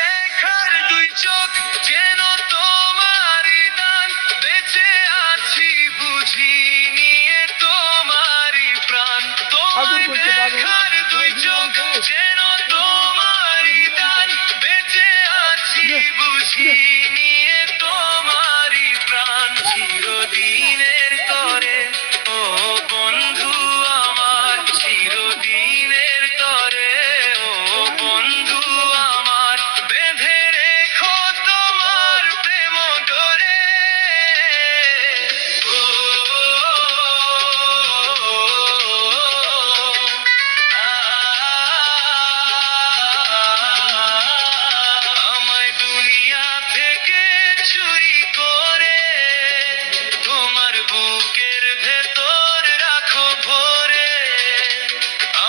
দেখার দুই চোখ যেন তোমারই দান, বেঁচে আছি বুঝি নিয়ে তোমারই প্রাণ। তোমায় দেখার দুই চোখ যেন তোমারই দান, বেঁচে আছি বুঝি নিয়ে তোমারই প্রাণ। চিরদিনের তরে ও বন্ধু আমার, চিরদিনের তরে ও বন্ধু আমার, বেঁধে রেখো তোমার প্রেম ডোরে। ও আমায় দুনিয়া থেকে চুরি করে তোমার বুকের ভেতর রাখো ভরে।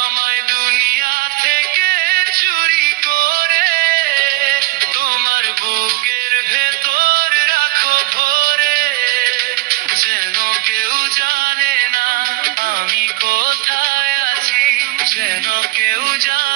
আমায় দুনিয়া থেকে চুরি করে তোমার বুকের ভেতর রাখো ভরে। যেন কেউ জানে না আমি কোথায় আছি, যেন কেউ জানে